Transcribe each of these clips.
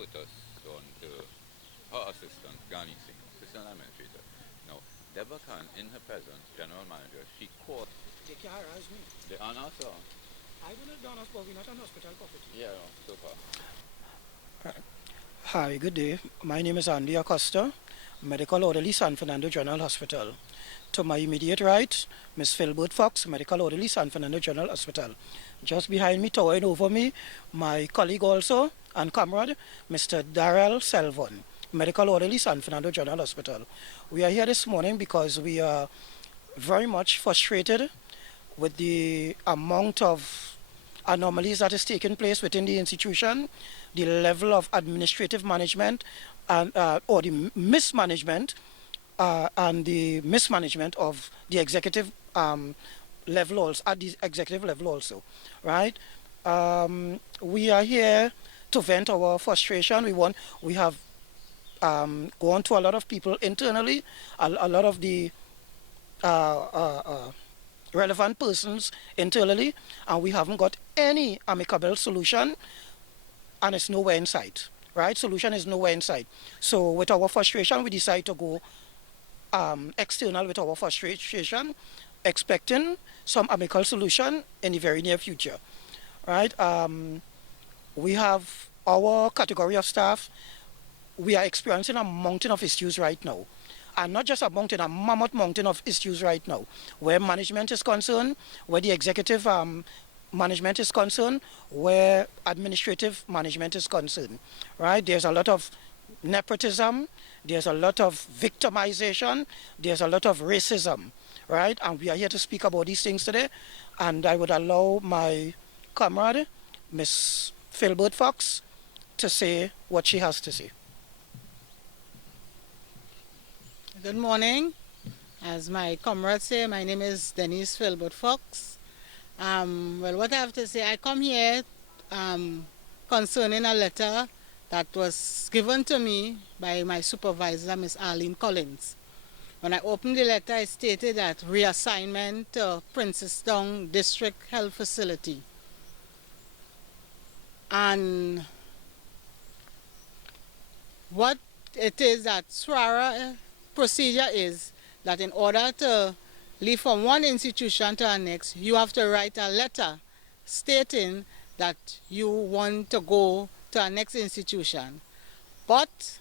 put us on to her assistant, Gani Singh, assistant administrator. Now, Deborah Khan, in her presence, general manager, she called. They can't harass me. The answer. I do not done us, but we're not on hospital property. Yeah, so far. Hi, good day. My name is Andy Acosta, Medical Orderly, San Fernando General Hospital. To my immediate right, Miss Philbert Fox, Medical Orderly, San Fernando General Hospital. Just behind me, towering over me, my colleague also and comrade, Mr. Darrell Selvon, Medical Orderly, San Fernando General Hospital. We are here this morning because we are very much frustrated with the amount of anomalies that is taking place within the institution, the level of administrative management and or the mismanagement and the mismanagement of the executive level also at the executive level also, right? We are here to vent our frustration. We have gone to a lot of people internally, a lot of the uh, uh, uh, relevant persons internally, and we haven't got any amicable solution, and it's nowhere in sight. Right? Solution is nowhere in sight. So with our frustration, we decide to go external with our frustration, expecting some amicable solution in the very near future. Right? We have our category of staff. We are experiencing a mountain of issues right now, and not just a mountain, a mammoth mountain of issues right now, where management is concerned, where the executive management is concerned, where administrative management is concerned, right? There's a lot of nepotism, there's a lot of victimization, there's a lot of racism, right? And we are here to speak about these things today, and I would allow my comrade, Miss Philbert Fox, to say what she has to say. Good morning. As my comrades say, my name is Denise Philbert Fox. Well, what I have to say, I come here concerning a letter that was given to me by my supervisor, Miss Arlene Collins. When I opened the letter, it stated that reassignment to Princetown District Health Facility. And what it is that SWARA procedure is that in order to leave from one institution to the next, you have to write a letter stating that you want to go to our next institution. But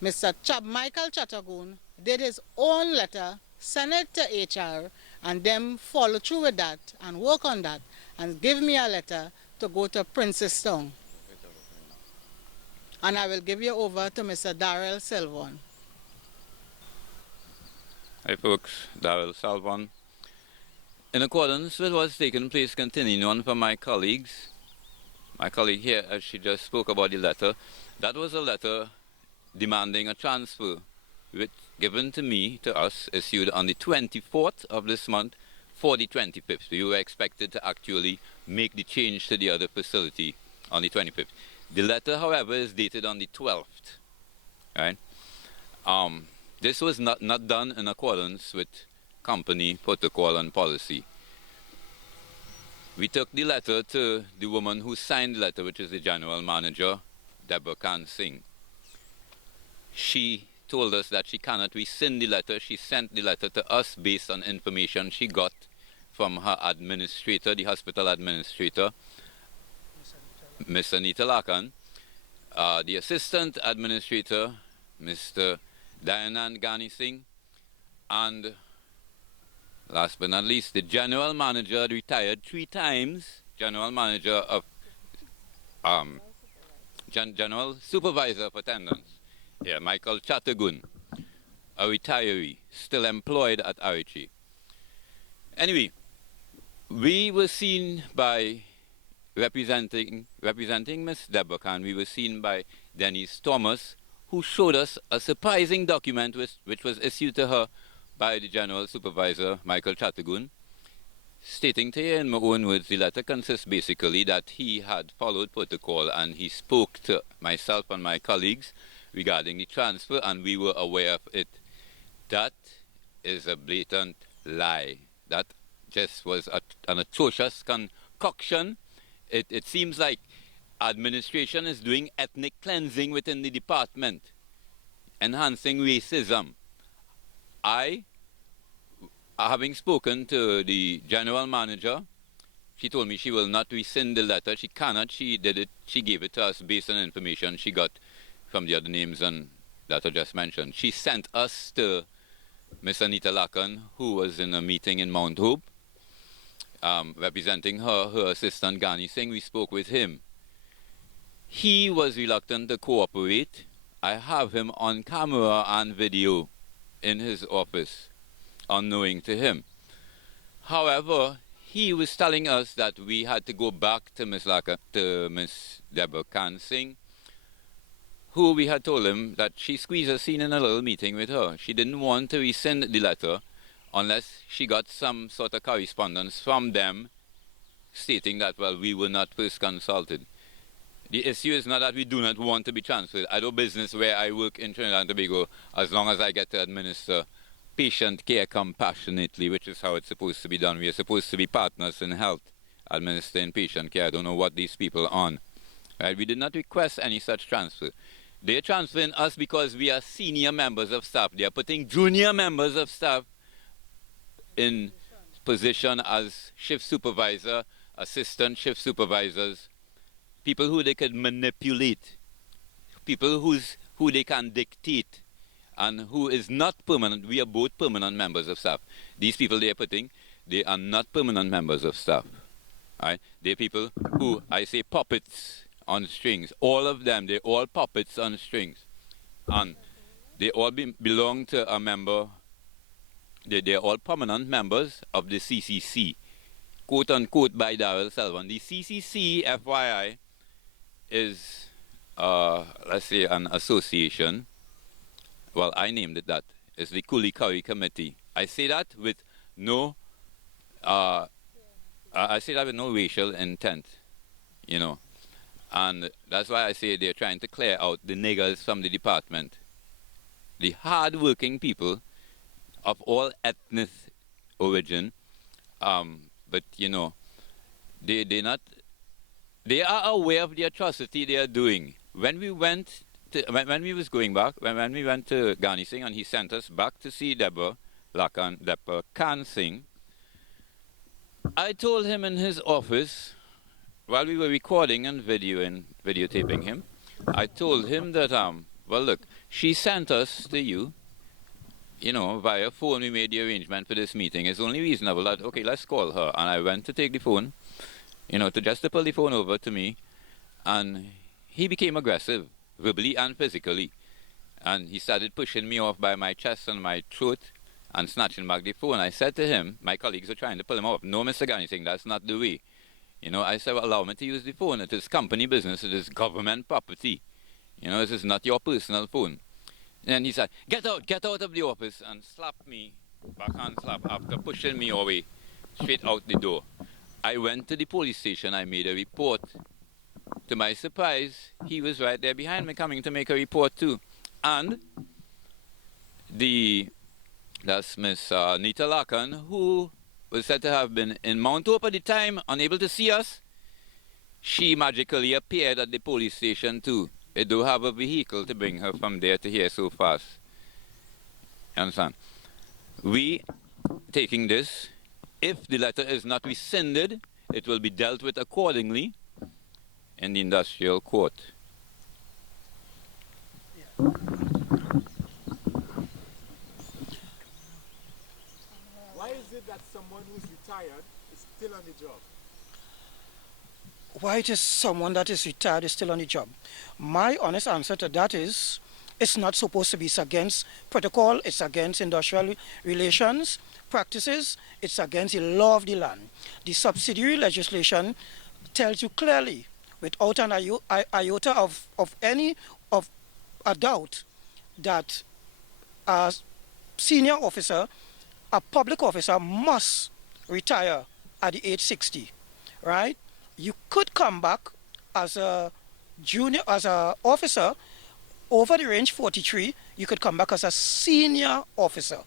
Mr. Michael Chattagoon did his own letter, send it to HR, and then follow through with that and work on that and give me a letter to go to Princetown. And I will give you over to Mr. Darrell Selvon. Hi folks, Darrell Salvan. In accordance with what's taken place, continuing on from my colleague here, as she just spoke about the letter, that was a letter demanding a transfer, which given to me, to us, issued on the 24th of this month for the 25th. We were expected to actually make the change to the other facility on the 25th. The letter, however, is dated on the 12th, right? This was not done in accordance with company protocol and policy. We took the letter to the woman who signed the letter, which is the general manager, Deborah Singh. She told us that she cannot rescind the letter. She sent the letter to us based on information she got from her administrator, the hospital administrator, Miss Anita Lakan, the assistant administrator, Mr. Dayanand Gani Singh, and last but not least, the general manager, retired 3 times, general manager of general supervisor of attendance, yeah, Michael Chattagoon, a retiree, still employed at RHA. Anyway, we were seen by representing Miss Deborah Khan, we were seen by Denise Thomas, who showed us a surprising document which was issued to her by the General Supervisor, Michael Chattagoon, stating to you in my own words, the letter consists basically that he had followed protocol and he spoke to myself and my colleagues regarding the transfer and we were aware of it. That is a blatant lie. That just was an atrocious concoction. It seems like administration is doing ethnic cleansing within the department, enhancing racism. I, having spoken to the general manager, she told me she will not rescind the letter. She cannot. She did it. She gave it to us based on information she got from the other names and that I just mentioned. She sent us to Miss Anita Lacan, who was in a meeting in Mount Hope, representing her assistant Ghani Singh. We spoke with him. He was reluctant to cooperate. I have him on camera and video in his office, unknowing to him. However, he was telling us that we had to go back to Miss Deborah Khan Singh, who we had told him that she squeezed us in a little meeting with her. She didn't want to rescind the letter unless she got some sort of correspondence from them stating that, well, we were not first consulted. The issue is not that we do not want to be transferred. I do business where I work in Trinidad and Tobago as long as I get to administer patient care compassionately, which is how it's supposed to be done. We are supposed to be partners in health, administering patient care. I don't know what these people are on. Right? We did not request any such transfer. They're transferring us because we are senior members of staff. They are putting junior members of staff in position as shift supervisor, assistant shift supervisors, people who they could manipulate, people who they can dictate, and who is not permanent. We are both permanent members of staff. These people they are putting, they are not permanent members of staff. Right? They're people who, I say, puppets on strings. All of them, they're all puppets on strings. And they all belong to a member. They're all permanent members of the CCC, quote unquote, by Darrell Selvon. The CCC, FYI, is, let's say, an association. Well, I named it that. It's the Coolie Curry Committee. I say that with no, I say that with no racial intent, you know. And that's why I say they're trying to clear out the niggers from the department. The hard-working people of all ethnic origin, but you know, they are aware of the atrocity they are doing. When we went to, when we was going back, when we went to Ghani Singh and he sent us back to see Deborah Khan Singh, I told him in his office, while we were recording and videotaping him, I told him that, well, look, she sent us to you, you know, via phone. We made the arrangement for this meeting. It's only reasonable that, okay, let's call her. And I went to take the phone, you know, to pull the phone over to me, and he became aggressive, verbally and physically. And he started pushing me off by my chest and my throat and snatching back the phone. I said to him, my colleagues are trying to pull him off. No, Mr. Ghani Singh, that's not the way. You know, I said, well, allow me to use the phone. It is company business. It is government property. You know, this is not your personal phone. And he said, get out of the office, and slapped me, backhand slap, after pushing me away, straight out the door. I went to the police station. I made a report. To my surprise, he was right there behind me, coming to make a report too. And that's Miss Nita Lacan, who was said to have been in Mount Hope at the time, unable to see us. She magically appeared at the police station too. They do have a vehicle to bring her from there to here so fast. You understand? We taking this, if the letter is not rescinded, it will be dealt with accordingly in the industrial court. Why is it that someone who's retired is still on the job? Why it is someone that is retired is still on the job? My honest answer to that is, it's not supposed to be. It's against protocol, it's against industrial relations practices, it's against the law of the land. The subsidiary legislation tells you clearly, without an iota of a doubt, that a senior officer, a public officer, must retire at the age 60, right? You could come back as a junior, as an officer over the range 43. You could come back as a senior officer.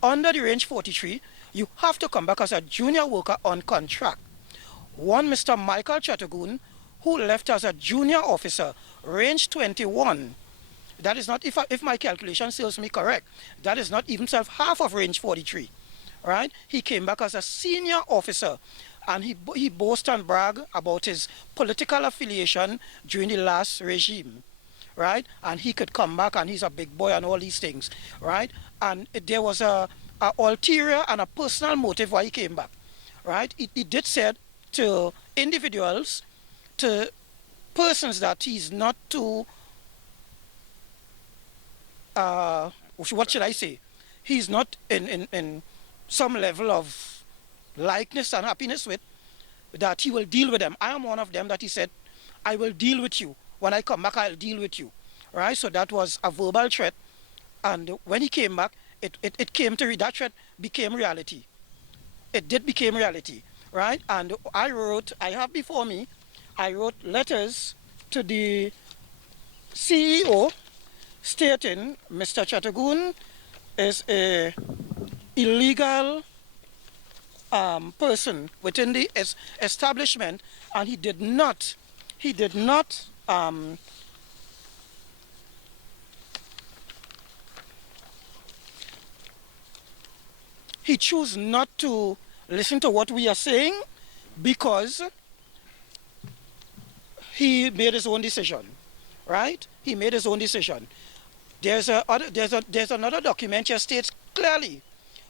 Under the range 43, you have to come back as a junior worker on contract. One Mr. Michael Chattergoon, who left as a junior officer, range 21. That is not, if my calculation serves me correct, that is not even half of range 43, right? He came back as a senior officer, and he boasts and brag about his political affiliation during the last regime, right? And he could come back and he's a big boy and all these things, right? And there was a ulterior and a personal motive why he came back, right? He did say to individuals, to persons, that he's not too, what should I say? He's not in some level of likeness and happiness with, that he will deal with them. I am one of them that he said, I will deal with you. When I come back, I'll deal with you. Right? So that was a verbal threat. And when he came back, it came to, that threat became reality. It did become reality. Right? And I have before me, I wrote letters to the CEO stating Mr. Chatagun is a illegal person within the establishment, and he did not he chose not to listen to what we are saying because he made his own decision, right? He made his own decision. There's another document that states clearly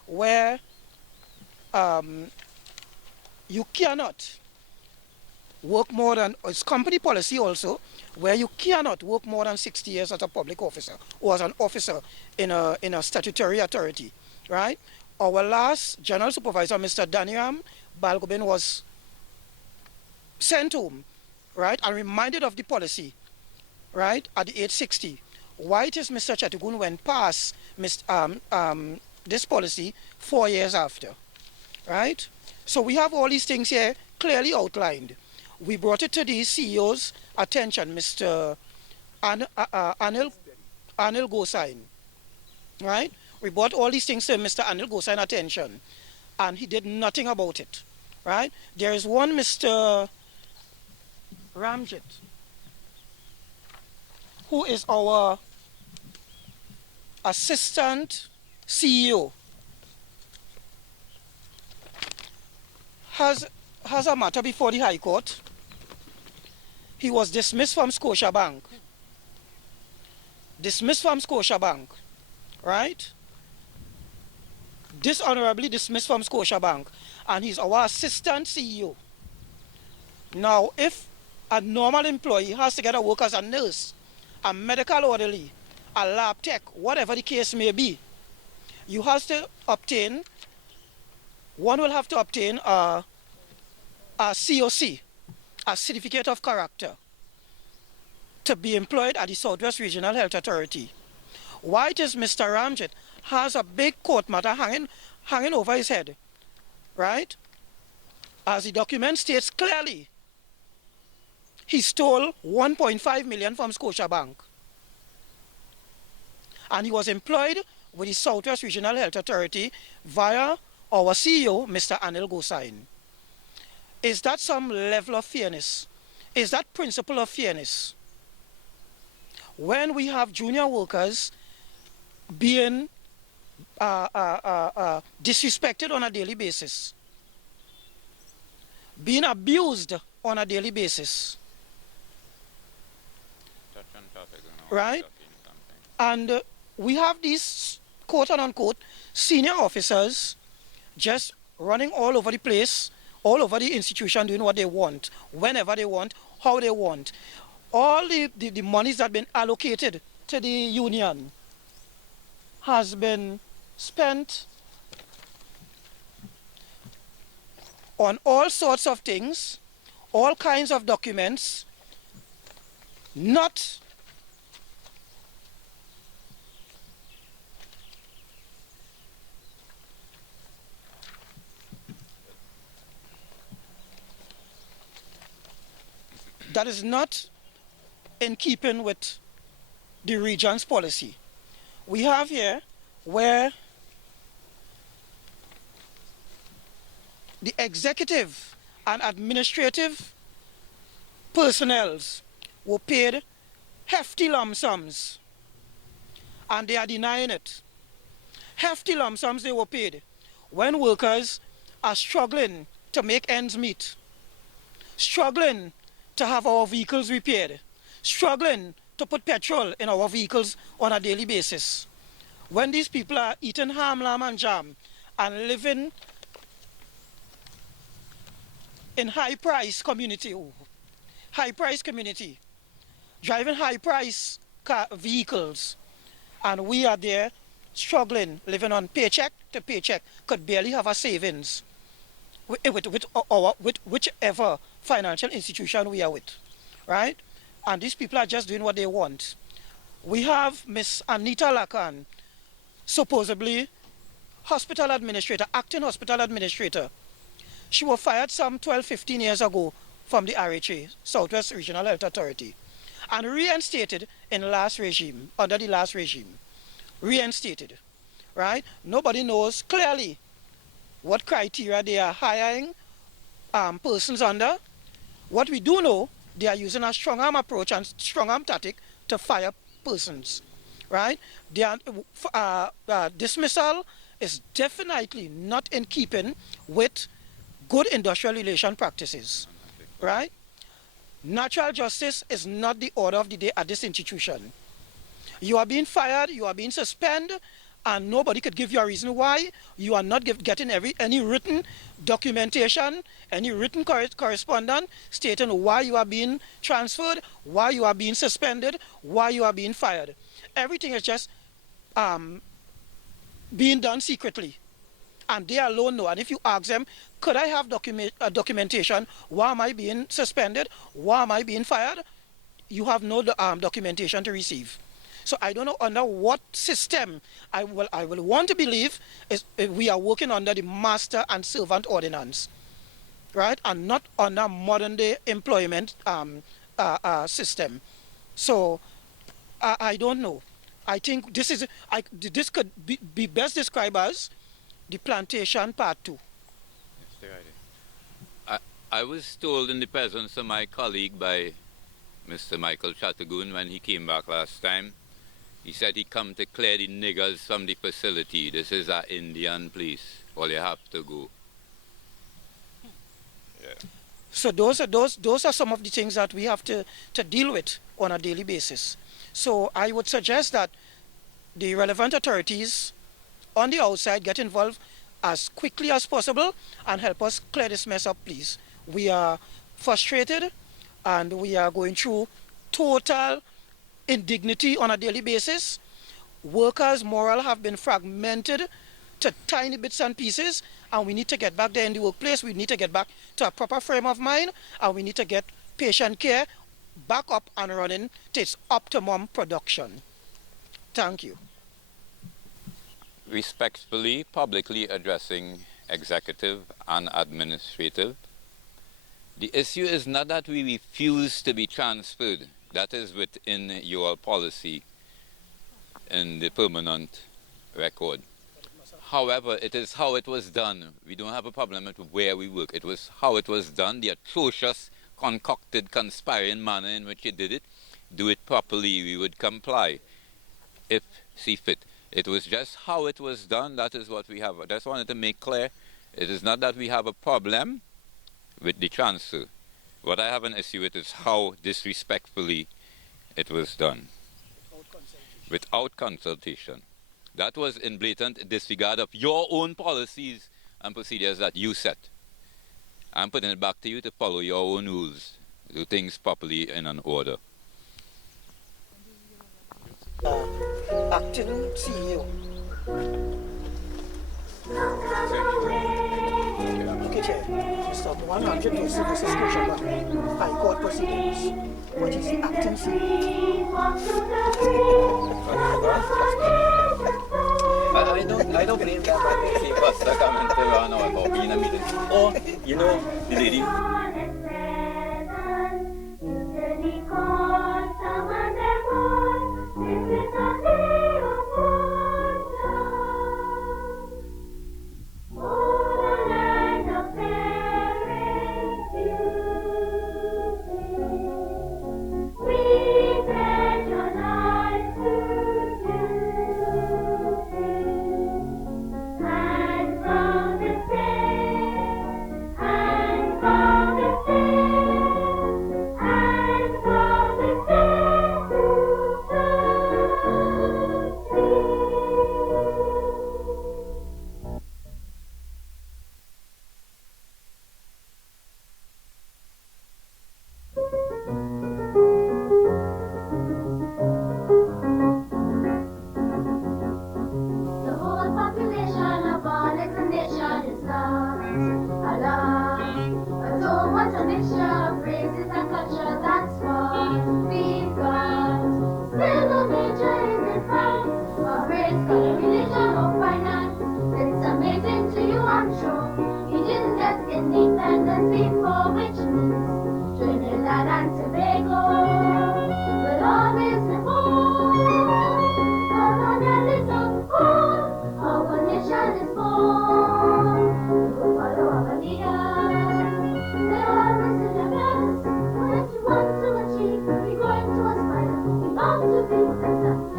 where you cannot work more than, it's company policy also, where you cannot work more than 60 years as a public officer or as an officer in a statutory authority, right? Our last general supervisor, Mr. Daniram Balgobin, was sent home, right, and reminded of the policy, right, at the age 60. Why it is Mr. Chatagun went past this policy 4 years after, right? So we have all these things here clearly outlined. We brought it to the CEO's attention, Mr. Anil Gosain, right? We brought all these things to Mr. Anil Gosain's attention, and he did nothing about it, right? There is one Mr. Ramjit, who is our assistant CEO, has a matter before the High Court. He was dismissed from Scotiabank. Dismissed from Scotiabank, right? Dishonorably dismissed from Scotiabank. And he's our assistant CEO. Now, if a normal employee has to get a work as a nurse, a medical orderly, a lab tech, whatever the case may be, you have to obtain, one will have to obtain a COC, a certificate of character, to be employed at the Southwest Regional Health Authority. Why it is Mr. Ramjit has a big court matter hanging over his head, right? As the document states clearly, he stole 1.5 million from Scotiabank. And he was employed with the Southwest Regional Health Authority via our CEO, Mr. Anil Gosain. Is that some level of fairness? Is that principle of fairness? When we have junior workers being disrespected on a daily basis, being abused on a daily basis, right? And we have these quote-unquote senior officers just running all over the place, all over the institution, doing what they want, whenever they want, how they want. All the monies that have been allocated to the union has been spent on all sorts of things, all kinds of documents, not that is not in keeping with the region's policy. We have here where the executive and administrative personnels were paid hefty lump sums, and they are denying it. Hefty lump sums they were paid when workers are struggling to make ends meet, struggling to have our vehicles repaired, struggling to put petrol in our vehicles on a daily basis. When these people are eating ham, lamb and jam and living in high-price community, driving high-price vehicles, and we are there struggling, living on paycheck to paycheck, could barely have a savings with whichever financial institution we are with, right? And these people are just doing what they want. We have Miss Anita Lakan, supposedly hospital administrator, acting hospital administrator. She was fired some 12, 15 years ago from the RHA, Southwest Regional Health Authority, and reinstated in last regime, under the last regime. Reinstated, right? Nobody knows clearly what criteria they are hiring persons under. What we do know, they are using a strong arm approach and strong arm tactic to fire persons, right? Dismissal is definitely not in keeping with good industrial relation practices, right? Natural justice is not the order of the day at this institution. You are being fired, you are being suspended, and nobody could give you a reason why. You are not getting any written documentation, any written correspondence stating why you are being transferred, why you are being suspended, why you are being fired. Everything is just being done secretly, and they alone know. And if you ask them, could I have documentation? Why am I being suspended? Why am I being fired? You have no documentation to receive. So I don't know under what system. I will want to believe is we are working under the master and servant ordinance, right, and not under modern day employment system. So I don't know. I think this could be best described as the plantation part 2. I was told in the presence of my colleague by Mr. Michael Chattergoon when he came back last time. He said he come to clear the niggers from the facility. This is an Indian place. All you have to go. Yeah. So those are some of the things that we have to deal with on a daily basis. So I would suggest that the relevant authorities on the outside get involved as quickly as possible and help us clear this mess up, please. We are frustrated and we are going through total indignity on a daily basis. Workers' morale have been fragmented to tiny bits and pieces, and we need to get back there in the workplace. We need to get back to a proper frame of mind, and we need to get patient care back up and running to its optimum production. Thank you. Respectfully, publicly addressing executive and administrative. The issue is not that we refuse to be transferred. That is within your policy in the permanent record. However, it is how it was done. We don't have a problem with where we work. It was how it was done, the atrocious, concocted, conspiring manner in which you did it. Do it properly, we would comply, if see fit. It was just how it was done, that is what we have. I just wanted to make clear, it is not that we have a problem with the transfer. What I have an issue with is how disrespectfully it was done. Without consultation. That was in blatant disregard of your own policies and procedures that you set. I'm putting it back to you to follow your own rules. Do things properly in an order. Acting CEO. Okay, Chair. Mr. 100 versus Scotiabank High Court proceedings. What is the acting CEO? I don't blame them. I think she was coming to run or be in a meeting. Or, you know, the lady. Clifton.